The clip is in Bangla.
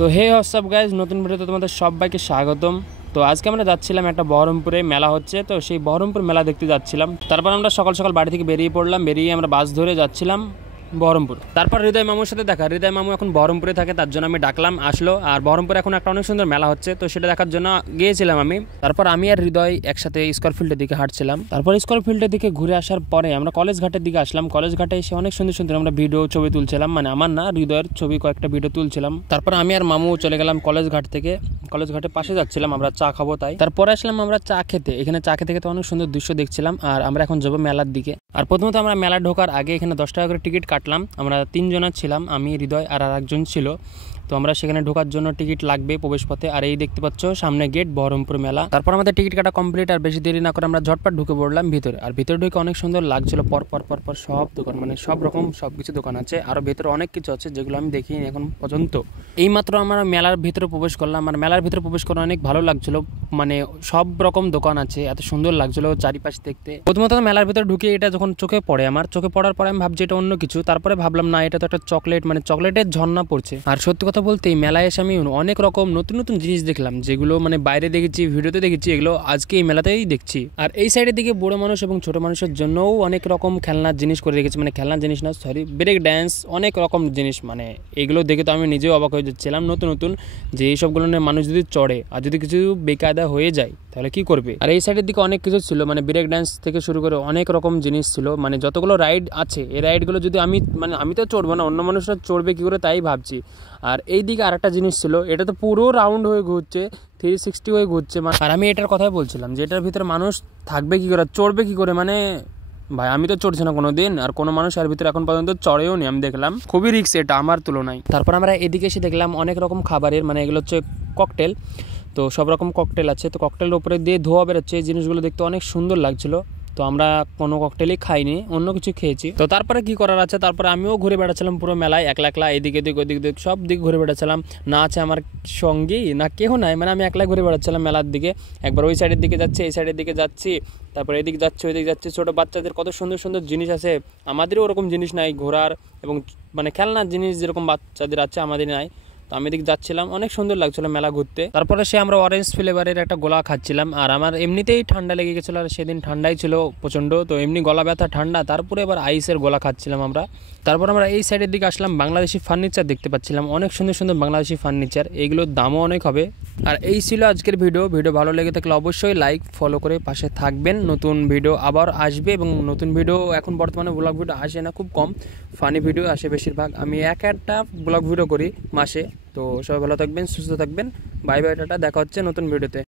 তো হে হোয়াটসঅ্যাপ গাইজ, নতুন ভিডিওতে তোমাদের সবাইকে স্বাগতম। তো আজকে আমরা যাচ্ছিলাম একটা বহরমপুরে মেলা হচ্ছে, তো সেই বহরমপুর মেলা দেখতে যাচ্ছিলাম। তারপর আমরা সকাল সকাল বাড়ি থেকে বেরিয়ে পড়লাম, বেরিয়ে আমরা বাস ধরে যাচ্ছিলাম বহরমপুর। তারপর হৃদয় মামুর সাথে দেখা, হৃদয় মামু এখন বহরমপুরে থাকে, তার জন্য আমি ডাকলাম, আসলো। আর বহরমপুরে এখন একটা অনেক সুন্দর মেলা হচ্ছে, তো সেটা দেখার জন্য গিয়েছিলাম আমি। তারপর আমি আর হৃদয় একসাথে স্কয়ার ফিল্ডের দিকে হাঁটছিলাম। তারপর স্কয়ার ফিল্ডের দিকে ঘুরে আসার পরে আমরা কলেজ ঘাটের দিকে আসলাম। কলেজ ঘাটে এসে অনেক সুন্দর সুন্দর আমরা ভিডিও ছবি তুলছিলাম, মানে আমার না, হৃদয়ের ছবি কয়েকটা ভিডিও তুলছিলাম। তারপর আমি আর মামু চলে গেলাম কলেজ ঘাট থেকে, কলেজ ঘাটের পাশে যাচ্ছিলাম, আমরা চা খাবো তাই। তারপরে আসলাম আমরা চা খেতে, এখানে চা খেতে খেতে অনেক সুন্দর দৃশ্য দেখছিলাম। আর আমরা এখন যাবো মেলার দিকে। আর প্রথমত আমরা মেলা ঢোকার আগে এখানে 10 টাকা করে টিকিট কাটলাম। আমরা 3 জনা ছিলাম, আমি, হৃদয় আর আরেকজন ছিল। তো আমরা সেখানে ঢোকার জন্য টিকিট লাগবে প্রবেশ পথে। আর এই দেখতে পাচ্ছ সামনে গেট, বহরমপুর মেলা। তারপর আমাদের টিকিট কাটা কমপ্লিট, আর বেশি দেরি না করে আমরা ঝটপট ঢুকে পড়লাম ভিতরে। আর ভিতরে ঢুকে অনেক সুন্দর লাগছিল, পর সব দোকান, মানে সব রকম সব কিছু দোকান আছে। আরও ভিতরে অনেক কিছু আছে যেগুলো আমি দেখিনি এখন পর্যন্ত। এইমাত্র আমরা মেলার ভিতরে প্রবেশ করলাম, আর মেলার ভিতরে প্রবেশ করে অনেক ভালো লাগছিল, মানে সব রকম দোকান আছে, এত সুন্দর লাগছিল চারিপাশ দেখতে। প্রথমত মেলার ভিতরে ঢুকে এটা যখন চোখে পড়ে, আমার চোখে পড়ার পরে আমি ভাবছি এটা অন্য কিছু। তারপরে ভাবলাম না, এটা তো একটা চকলেট, মানে চকলেটের ঝর্ণা পড়ছে। আর সত্যি কথা বলতে এই মেলায় এসে আমি অনেক রকম নতুন নতুন জিনিস দেখলাম, যেগুলো মানে বাইরে দেখেছি, ভিডিওতে দেখেছি, এগুলো আজকে এই মেলাতেই দেখছি। আর এই সাইডের দিকে বড় মানুষ এবং ছোট মানুষের জন্যও অনেক রকম খেলনার জিনিস করে রেখেছে, মানে খেলনার জিনিস না, সরি, ব্রেক ড্যান্স, অনেক রকম জিনিস। মানে এগুলো দেখে তো আমি নিজেও অবাক হয়ে যাচ্ছিলাম, নতুন নতুন, যে এইসবগুলো নিয়ে মানুষ যদি চড়ে আর যদি কিছু বেকায়দা হয়ে যায় তাহলে কি করবে। আর এই সাইডের দিকে অনেক কিছু ছিল, মানে ব্রেক ড্যান্স থেকে শুরু করে অনেক রকম জিনিস ছিল। মানে যতগুলো রাইড আছে, এই রাইডগুলো যদি আমি তো চড়বো না, অন্য মানুষরা চড়বে কি করে তাই ভাবছি। আর এই দিকে আরেকটা জিনিস ছিল, এটা তো পুরো রাউন্ড হয়ে ঘুরছে, 360 হয়ে ঘুরছে। আর আমি এটার কথাই বলছিলাম যে এটার ভিতরে মানুষ থাকবে কি করে, চড়বে কি করে, মানে ভাই আমি তো চড়ছি না কোনো দিন, আর কোনো মানুষ এর ভিতরে এখন পর্যন্ত চড়েও নি, আমি দেখলাম খুবই রিস্ক এটা আমার তুলনায়। তারপর আমরা এদিকে এসে দেখলাম অনেক রকম খাবারের, মানে এগুলো হচ্ছে ককটেল, তো সব রকম ককটেল আছে। তো ককটেলের উপরে দিয়ে ধোয়া বেরোচ্ছে, এই জিনিসগুলো দেখতে অনেক সুন্দর লাগছিল। তো আমরা কোনো ককটেলই খাইনি, অন্য কিছু খেয়েছি। তো তারপরে কি করার আছে, তারপরে আমিও ঘুরে বেড়াচ্ছিলাম পুরো মেলায় একলা একলা, এদিকে দিক ওদিক দিক সব দিক ঘুরে বেড়াচ্ছিলাম। না আছে আমার সঙ্গী না কেউ নাই, মানে আমি একলা ঘুরে বেড়াচ্ছিলাম মেলার দিকে। একবার ওই সাইডের দিকে যাচ্ছি, এই সাইডের দিকে যাচ্ছি, তারপরে এদিকে যাচ্ছি, ওইদিকে যাচ্ছি। ছোটো বাচ্চাদের কত সুন্দর সুন্দর জিনিস আছে, আমাদেরও ওরকম জিনিস নাই ঘোরার, এবং মানে খেলনার জিনিস যেরকম বাচ্চাদের আছে আমাদের নাই। তো আমি এদিকে যাচ্ছিলাম, অনেক সুন্দর লাগছিল মেলা ঘুরতে। তারপরে আমরা অরেঞ্জ ফ্লেভারের একটা গোলা খাচ্ছিলাম, আর আমার এমনিতেই ঠান্ডা লেগে গেছিলো, আর সেদিন ঠান্ডাই ছিল প্রচণ্ড, তো এমনি গলা ব্যথা ঠান্ডা, তারপরে এবার আইসের গোলা খাচ্ছিলাম আমরা। তারপর আমরা এই সাইডের দিকে আসলাম, বাংলাদেশি ফার্নিচার দেখতে পাচ্ছিলাম, অনেক সুন্দর সুন্দর বাংলাদেশি ফার্নিচার, এইগুলোর দামও অনেক হবে। আর এই ছিল আজকের ভিডিও ভালো লেগে থাকলে অবশ্যই লাইক ফলো করে পাশে থাকবেন। নতুন ভিডিও আবার আসবে, এবং নতুন ভিডিও এখন বর্তমানে ব্লগ ভিডিও আসে না, খুব কম ফানি ভিডিও আসে বেশিরভাগ। আমি একটা ব্লগ ভিডিও করি মাসে। তো সবাই ভালো থাকবেন, সুস্থ থাকবেন, বাই বাই, টাটা, দেখা হচ্ছে নতুন ভিডিওতে।